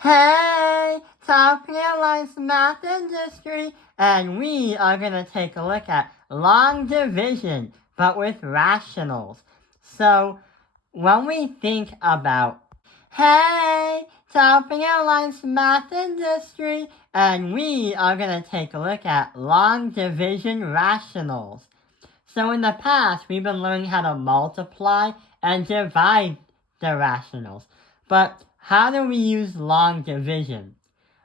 Hey, Top Airlines Math Industry, and we are going to take a look at long division, but with rationals. So, when we think about, hey, Top Airlines Math Industry, and we are going to take a look at long division rationals. So in the past, we've been learning how to multiply and divide the rationals. But how do we use long division?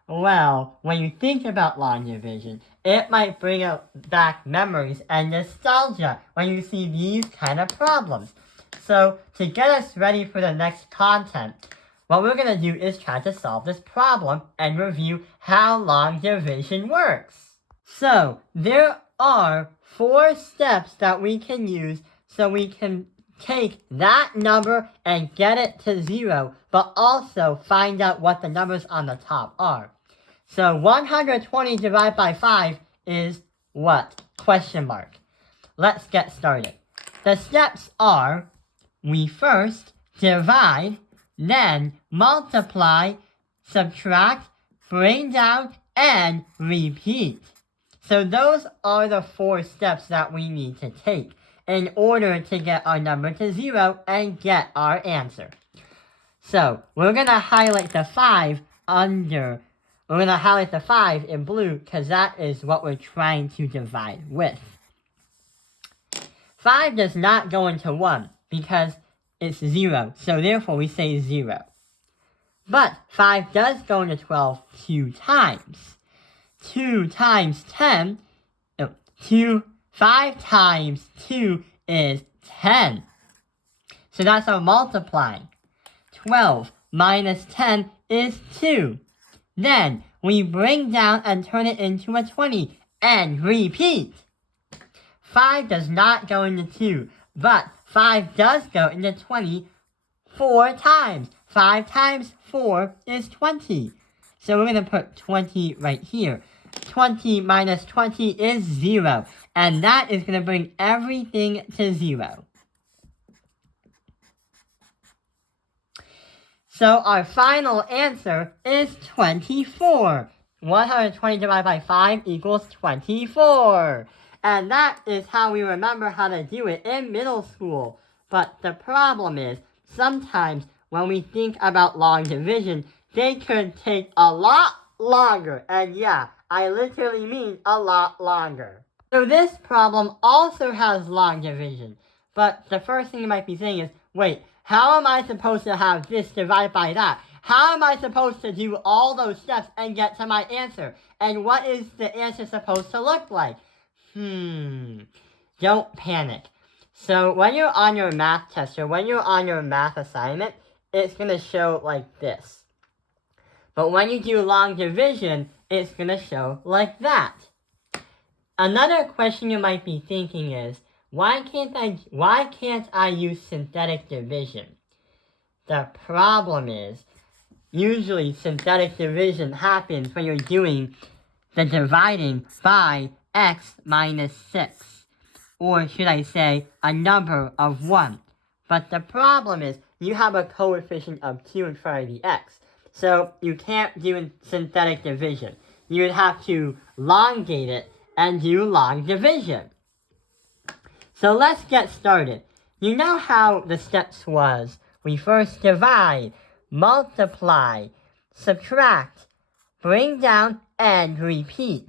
Well, when you think about long division, it might bring back memories and nostalgia when you see these kind of problems. So to get us ready for the next content, what we're going to do is try to solve this problem and review how long division works. So there are 4 steps that we can use so we can take that number and get it to 0, but also find out what the numbers on the top are. So 120 divided by 5 is what? Question mark. Let's get started. The steps are, we first divide, then multiply, subtract, bring down, and repeat. So those are the 4 steps that we need to take in order to get our number to 0 and get our answer. So we're going to highlight the 5 we're going to highlight the 5 in blue because that is what we're trying to divide with. 5 does not go into 1 because it's 0, so therefore we say 0. But 5 does go into 12 2 times. 2 times 10, 5 times 2 is 10. So that's our multiplying. 12 minus 10 is 2. Then we bring down and turn it into a 20 and repeat. 5 does not go into 2, but 5 does go into 20 4 times. 5 times 4 is 20. So we're going to put 20 right here. 20 minus 20 is 0, and that is going to bring everything to 0. So our final answer is 24. 120 divided by 5 equals 24. And that is how we remember how to do it in middle school. But the problem is, sometimes when we think about long division, they could take a lot longer. And yeah, I literally mean a lot longer. So this problem also has long division. But the first thing you might be saying is, wait, how am I supposed to have this divided by that? How am I supposed to do all those steps and get to my answer? And what is the answer supposed to look like? Don't panic. So when you're on your math test or when you're on your math assignment, it's going to show like this. But when you do long division, it's going to show like that. Another question you might be thinking is, why can't I use synthetic division? The problem is, usually synthetic division happens when you're doing the dividing by x minus 6. Or should I say, a number of 1. But the problem is, you have a coefficient of 2 in front of the x. So you can't do synthetic division. You would have to elongate it and do long division. So let's get started. You know how the steps was. We first divide, multiply, subtract, bring down, and repeat.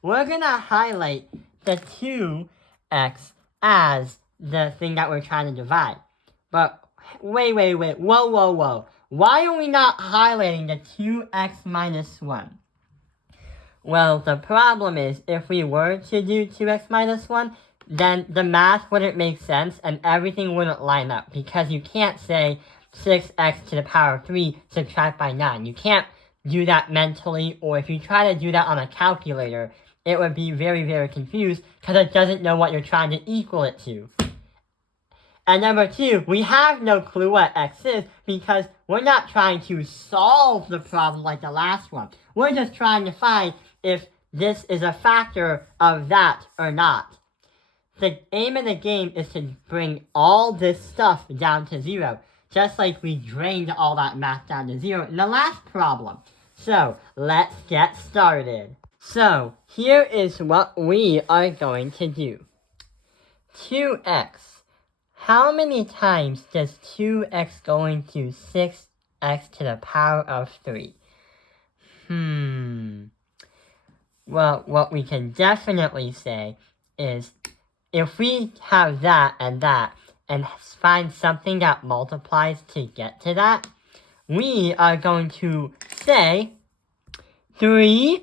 We're going to highlight the 2x as the thing that we're trying to divide. But wait, whoa. Why are we not highlighting the 2x minus 1? Well, the problem is, if we were to do 2x minus 1, then the math wouldn't make sense and everything wouldn't line up. Because you can't say 6x to the power of 3 subtract by 9. You can't do that mentally, or if you try to do that on a calculator, it would be very, very confused because it doesn't know what you're trying to equal it to. And number 2, we have no clue what x is because we're not trying to solve the problem like the last one. We're just trying to find if this is a factor of that or not. The aim of the game is to bring all this stuff down to 0. just like we drained all that math down to 0 in the last problem. So, let's get started. So, here is what we are going to do. 2x. How many times does 2x go into 6x to the power of 3? Well, what we can definitely say is if we have that and find something that multiplies to get to that, we are going to say 3x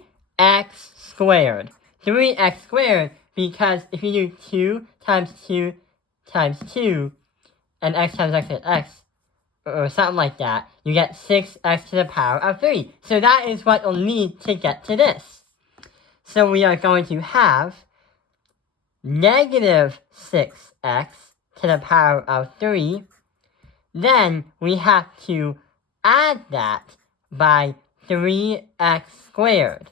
squared. 3x squared because if you do 2 times 2 times 2 and x times x is x, or something like that, you get 6x to the power of 3. So that is what we'll need to get to this. So we are going to have negative 6x to the power of 3. Then we have to add that by 3x squared.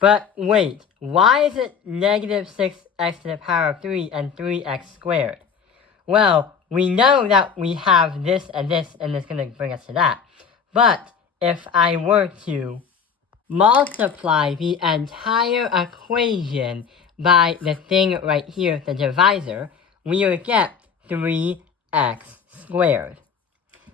But wait, why is it negative 6x to the power of 3 and 3x squared? Well, we know that we have this, and it's going to bring us to that. But if I were to multiply the entire equation by the thing right here, the divisor, we would get 3x squared.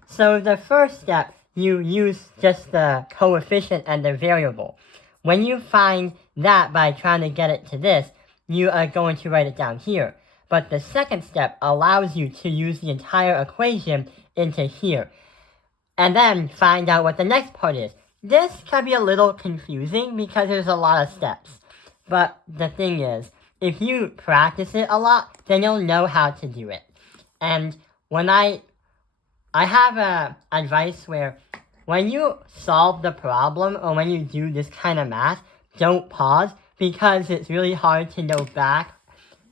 So the first step, you use just the coefficient and the variable. When you find that by trying to get it to this, you are going to write it down here. But the second step allows you to use the entire equation into here. And then find out what the next part is. This can be a little confusing because there's a lot of steps. But the thing is, if you practice it a lot, then you'll know how to do it. And when I have a advice where when you solve the problem or when you do this kind of math, don't pause because it's really hard to know back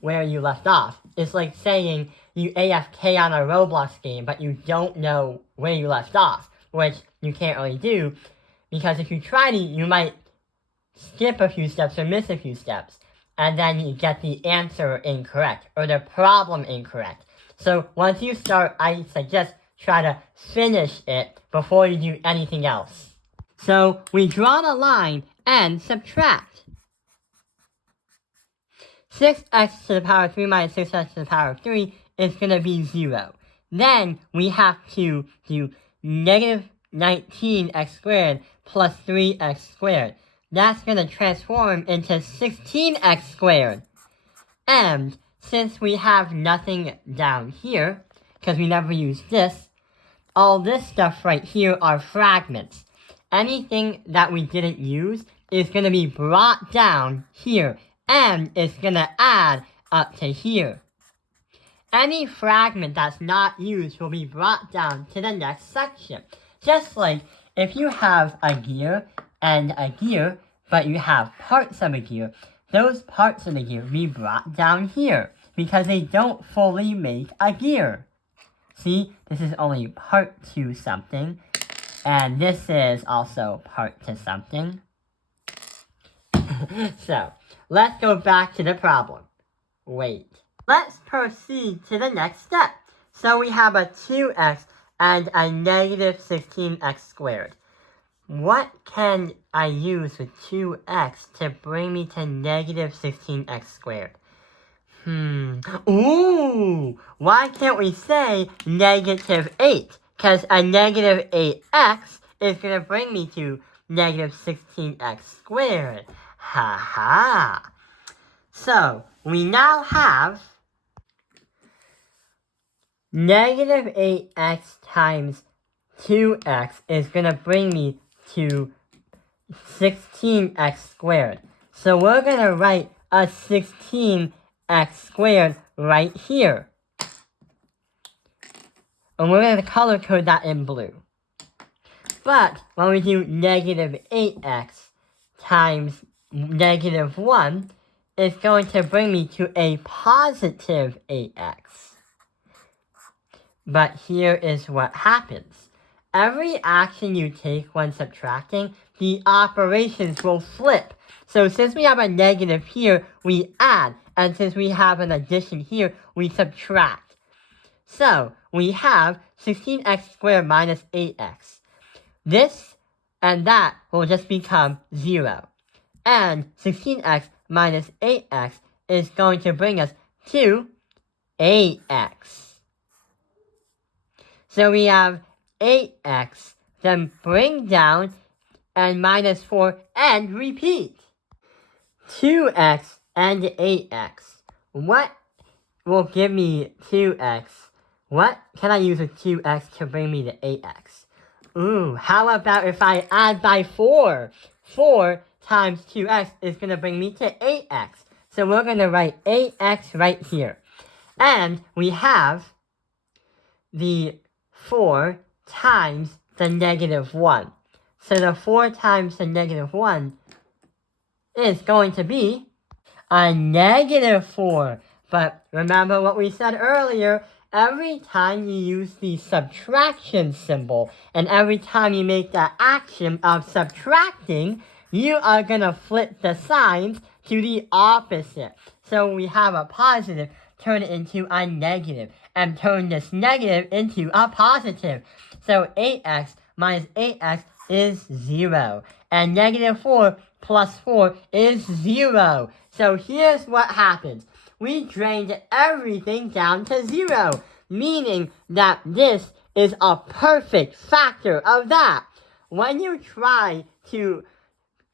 where you left off. It's like saying you AFK on a Roblox game, but you don't know where you left off, which you can't really do, because if you try to, you might skip a few steps or miss a few steps, and then you get the answer incorrect, or the problem incorrect. So once you start, I suggest try to finish it before you do anything else. So we draw the line and subtract. 6x to the power of 3 minus 6x to the power of 3 is going to be 0. Then we have to do negative 19x squared plus 3x squared. That's going to transform into 16x squared. And since we have nothing down here, because we never use this, all this stuff right here are fragments. Anything that we didn't use is going to be brought down here. And it's going to add up to here. Any fragment that's not used will be brought down to the next section. Just like if you have a gear and a gear, but you have parts of a gear, those parts of the gear will be brought down here because they don't fully make a gear. See, this is only part to something, and this is also part to something. So, let's go back to the problem. Wait. Let's proceed to the next step. So we have a 2x and a negative 16x squared. What can I use with 2x to bring me to negative 16x squared? Ooh! Why can't we say negative 8? Because a negative 8x is going to bring me to negative 16x squared. Ha ha! So, we now have negative 8x times 2x is going to bring me to 16x squared. So we're going to write a 16x squared right here. And we're going to color code that in blue. But when we do negative 8x times negative 1, it's going to bring me to a positive 8x. But here is what happens. Every action you take when subtracting, the operations will flip. So since we have a negative here, we add. And since we have an addition here, we subtract. So we have 16x squared minus 8x. This and that will just become 0. And 16x minus 8x is going to bring us to 8x. So we have 8x, then bring down and minus 4 and repeat. 2x and 8x. What will give me 2x? What can I use with 2x to bring me to 8x? Ooh, how about if I add by 4? 4 times 2x is going to bring me to 8x. So we're going to write 8x right here. And we have the 4 times the negative 1. So the 4 times the negative 1 is going to be a negative 4. But remember what we said earlier, every time you use the subtraction symbol, and every time you make the action of subtracting, you are going to flip the signs to the opposite. So we have a positive, turn it into a negative, and turn this negative into a positive. So 8x minus 8x is 0. And negative 4 plus 4 is 0. So here's what happens. We drained everything down to 0, meaning that this is a perfect factor of that. When you try to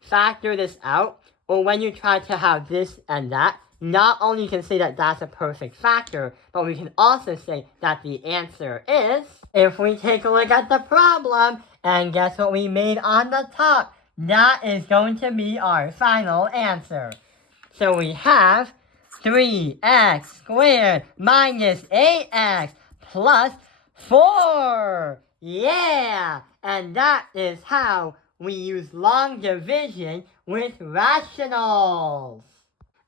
factor this out, or when you try to have this and that, not only can say that that's a perfect factor, but we can also say that the answer is, if we take a look at the problem, and guess what we made on the top, that is going to be our final answer. So we have 3x squared minus 8x plus 4. Yeah! And that is how we use long division with rationals.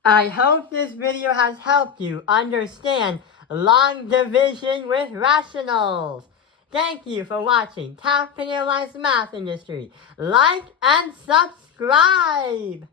I hope this video has helped you understand long division with rationals. Thank you for watching Top Pin Airlines Math Industry. Like and subscribe!